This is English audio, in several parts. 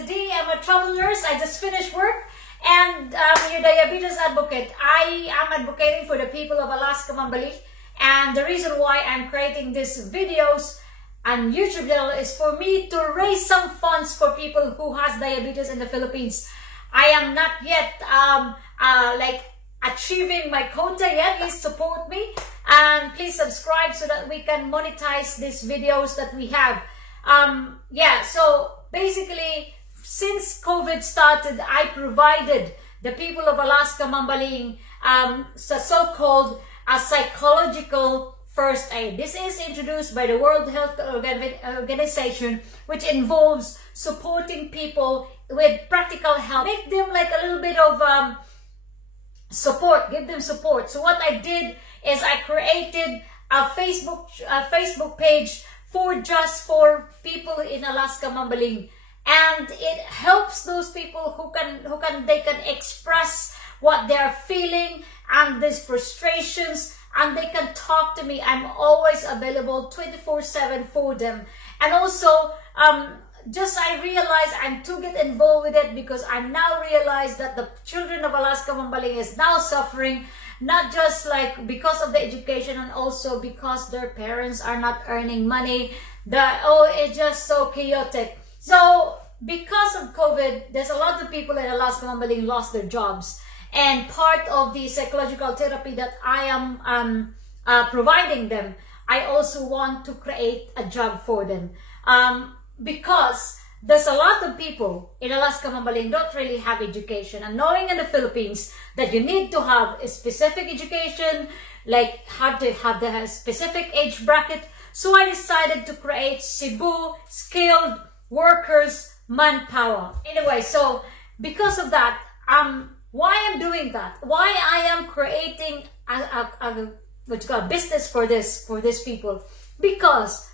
today I'm a travel nurse. I just finished work and I'm your diabetes advocate. I am advocating for the people of Alaska Mambalik, and the reason why I'm creating these videos and YouTube channel is for me to raise some funds for people who has diabetes in the Philippines. I am not yet like achieving my quota yet. Please support me and please subscribe so that we can monetize these videos that we have. Yeah, so basically since COVID started, I provided the people of Alaska Mambaling so-called a psychological first aid. This is introduced by the World Health Organization, which involves supporting people with practical help. Make them like a little bit of support, give them support. So what I did is I created a Facebook page just for people in Alaska Mambaling, and it helps those people who can express what they are feeling and these frustrations, and they can talk to me. I'm always available 24/7 for them. And also I realized I'm to get involved with it because I now realize that the children of Alaska Mambaling is now suffering, not just like because of the education, and also because their parents are not earning money. It's just so chaotic. So because of COVID, there's a lot of people in Alaska Mambaling lost their jobs, and part of the psychological therapy that I am providing them, I also want to create a job for them, because there's a lot of people in Alaska Mambaling don't really have education, and knowing in the Philippines that you need to have a specific education, like have to have the specific age bracket. So I decided to create Cebu Skilled Workers Manpower. Anyway, so because of that, why I'm doing that, why I am creating a business for these people, because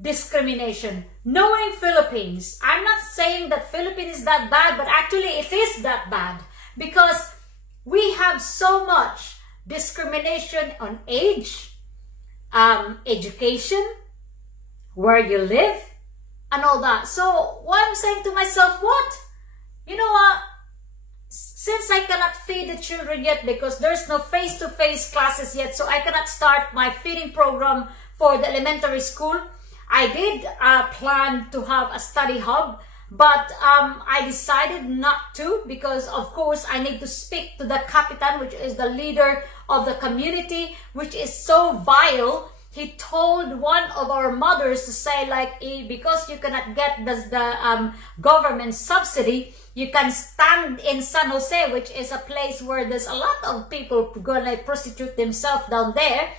discrimination. Knowing Philippines, I'm not saying that Philippines is that bad, but actually it is that bad, because we have so much discrimination on age, education, where you live, and all that. So what I'm saying to myself, you know what? Since I cannot feed the children yet because there's no face-to-face classes yet, so I cannot start my feeding program for the elementary school. I did plan to have a study hub, but I decided not to, because of course I need to speak to the Kapitan, which is the leader of the community, which is so vile. He told one of our mothers to say like, because you cannot get the government subsidy, you can stand in San Jose, which is a place where there's a lot of people gonna prostitute themselves down there.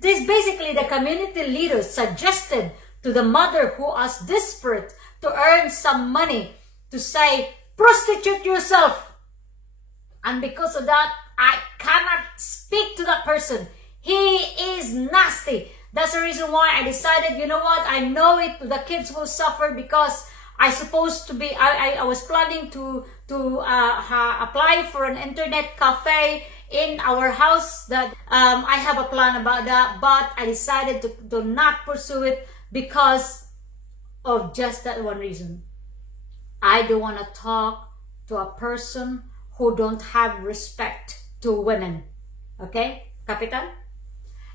This basically the community leaders suggested to the mother who was desperate to earn some money to say, prostitute yourself. And because of that, I cannot speak to that person. He is nasty. That's the reason why I decided, you know what, I know the kids will suffer, because I was planning to apply for an internet cafe in our house. That I have a plan about that, but I decided to not pursue it because of just that one reason. I don't want to talk to a person who don't have respect to women. Okay, Kapitan?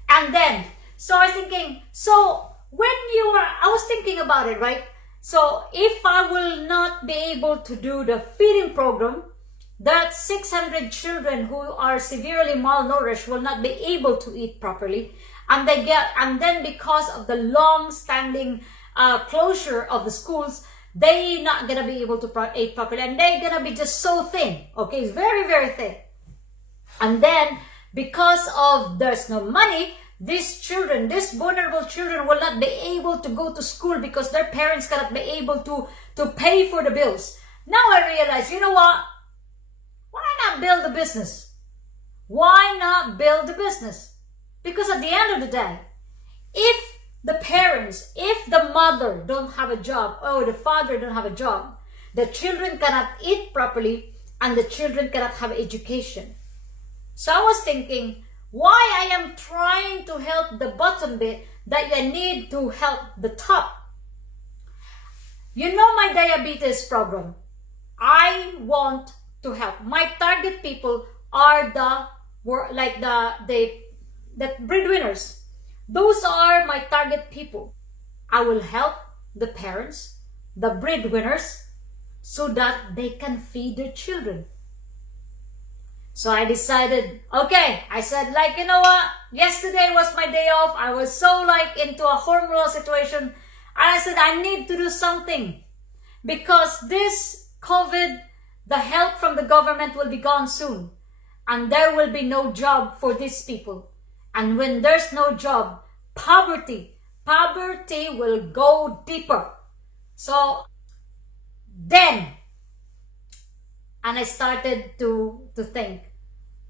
And then, so I was thinking, I was thinking about it, right? So if I will not be able to do the feeding program, that 600 children who are severely malnourished will not be able to eat properly. And then because of the long-standing closure of the schools, they're not gonna be able to eat properly, and they're gonna be just so thin. Okay, it's very, very thin. And then because of there's no money, these vulnerable children will not be able to go to school because their parents cannot be able to pay for the bills. Now I realize, you know what? Why not build a business? Why not build a business? Because at the end of the day, if the mother don't have a job, or the father don't have a job, the children cannot eat properly, and the children cannot have education. So I was thinking, why I am trying to help the bottom bit, that I need to help the top. You know my diabetes program. I want to help. My target people are the breadwinners. Those are my target people. I will help the parents, the breadwinners, so that they can feed their children. So I decided, okay, I said, like, you know what? Yesterday was my day off. I was so like into a hormonal situation. And I said, I need to do something. Because this COVID, the help from the government will be gone soon. And there will be no job for these people. And when there's no job, poverty will go deeper. So then, and I started to think,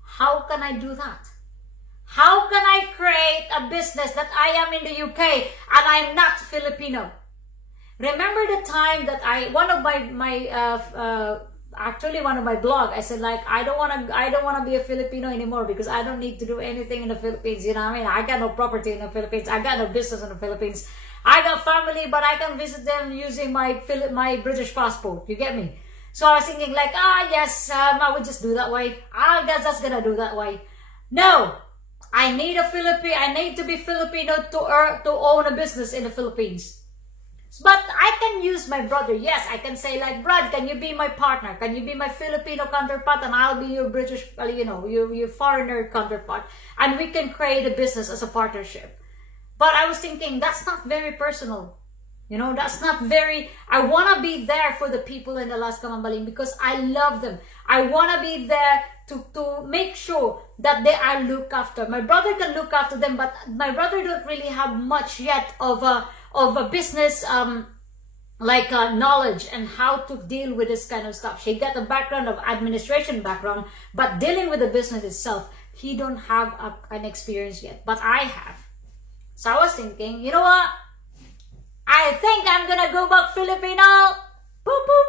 how can I do that? How can I create a business that I am in the UK and I'm not Filipino? Remember the time that one of my blog, I said like, I don't want to be a Filipino anymore because I don't need to do anything in the Philippines. You know what I mean? I got no property in the Philippines. I got no business in the Philippines. I got family, but I can visit them using my British passport. You get me? So I was thinking like, yes, I would just do that way. I guess that's gonna do that way. No, I need to be Filipino to own a business in the Philippines. But I can use my brother. Yes, I can say like, Brad, can you be my partner? Can you be my Filipino counterpart? And I'll be your British, your foreigner counterpart. And we can create a business as a partnership. But I was thinking, that's not very personal. You know, that's not very, I want to be there for the people in Alaska Mambaling because I love them. I want to be there to make sure that they are looked after. My brother can look after them, but my brother don't really have much yet of a business knowledge and how to deal with this kind of stuff. She got a background of administration background, but dealing with the business itself, he don't have an experience yet, but I have. So I was thinking, you know what? I think I'm gonna go back Filipino. Boop, boop.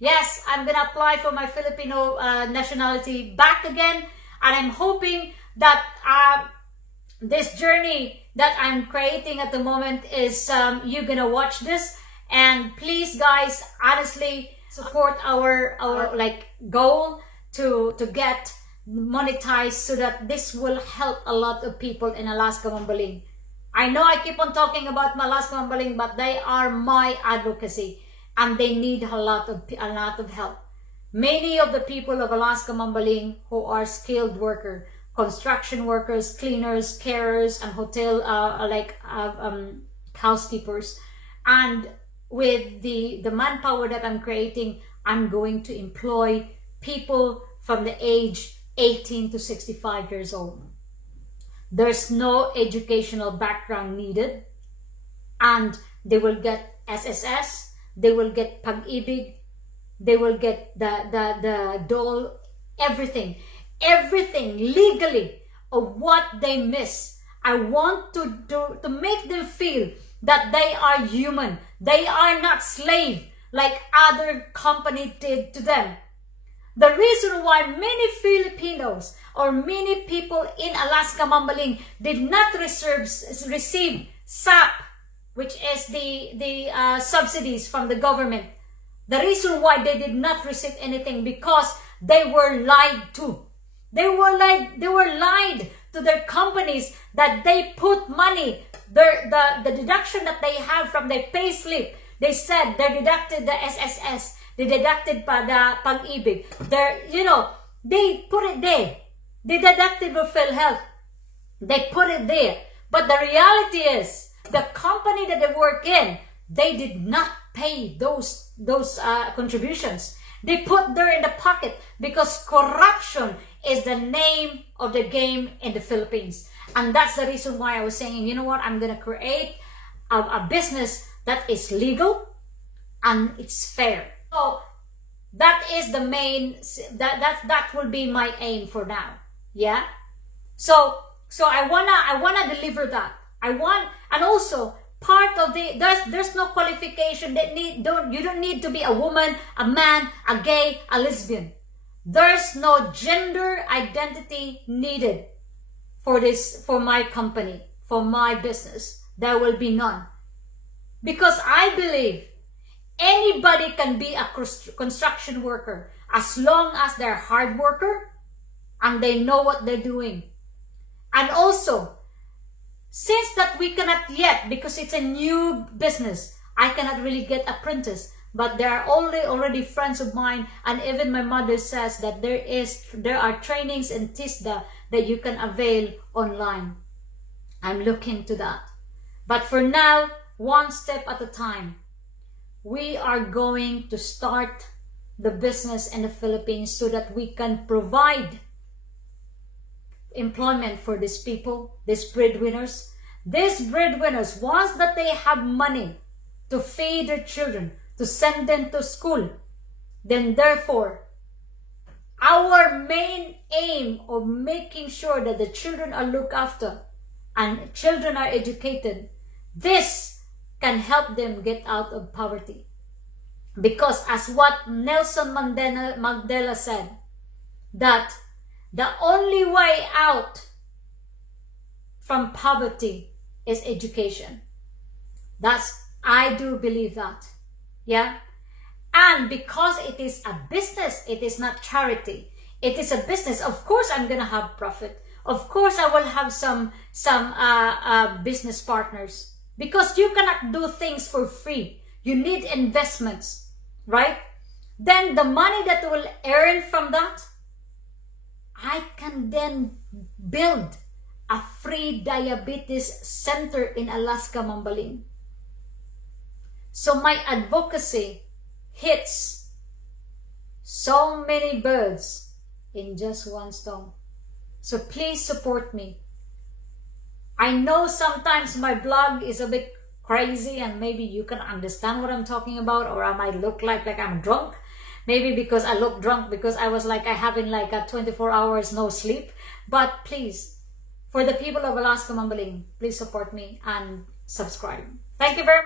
Yes, I'm gonna apply for my Filipino nationality back again. And I'm hoping that this journey that I'm creating at the moment is you're gonna watch this. And please guys, honestly, support our like goal to get monetized so that this will help a lot of people in Alaska Mambaling. I know I keep on talking about Alaska Mambaling, but they are my advocacy and they need a lot of help. Many of the people of Alaska Mambaling who are skilled worker, construction workers, cleaners, carers, and hotel housekeepers. And with the manpower that I'm creating, I'm going to employ people from the age 18 to 65 years old. There's no educational background needed, and they will get SSS, they will get Pag-ibig, they will get the dole, everything legally of what they miss. I want to make them feel that they are human. They are not slave like other company did to them. The reason why many Filipinos or many people in Alaska Mambaling did not receive SAP, which is the subsidies from the government. The reason why they did not receive anything because they were lied to. They were lied to their companies that they put money, the deduction that they have from their pay slip. They said they deducted the SSS. They deducted the Pag-ibig. They put it there. They deducted the PhilHealth. They put it there. But the reality is, the company that they work in, they did not pay those contributions. They put there in the pocket because corruption is the name of the game in the Philippines. And that's the reason why I was saying, you know what, I'm going to create a business that is legal and it's fair. So that is the main, that will be my aim for now. Yeah. So I wanna deliver that. And also part of there's no qualification that you don't need to be a woman, a man, a gay, a lesbian. There's no gender identity needed for my company, for my business. There will be none. Because I believe Anybody can be a construction worker as long as they're a hard worker and they know what they're doing. And also, since that we cannot yet, because it's a new business, I cannot really get apprentice. But there are already friends of mine, and even my mother says that there are trainings in TISDA that you can avail online. I'm looking to that. But for now, one step at a time. We are going to start the business in the Philippines so that we can provide employment for these people, these breadwinners. These breadwinners, once that they have money to feed their children, to send them to school, then therefore, our main aim of making sure that the children are looked after and children are educated, this can help them get out of poverty. Because as what Nelson Mandela said, that the only way out from poverty is education. I do believe that. Yeah. And because it is a business, it is not charity. It is a business. Of course, I'm going to have profit. Of course, I will have some business partners. Because you cannot do things for free. You need investments, right? Then the money that will earn from that, I can then build a free diabetes center in Alaska, Mambaling. So my advocacy hits so many birds in just one stone. So please support me. I know sometimes my blog is a bit crazy and maybe you can understand what I'm talking about, or I might look like I'm drunk. Maybe because I look drunk because I was I having a 24 hours no sleep. But please, for the people of Alaska, Mambaling, please support me and subscribe. Thank you very much.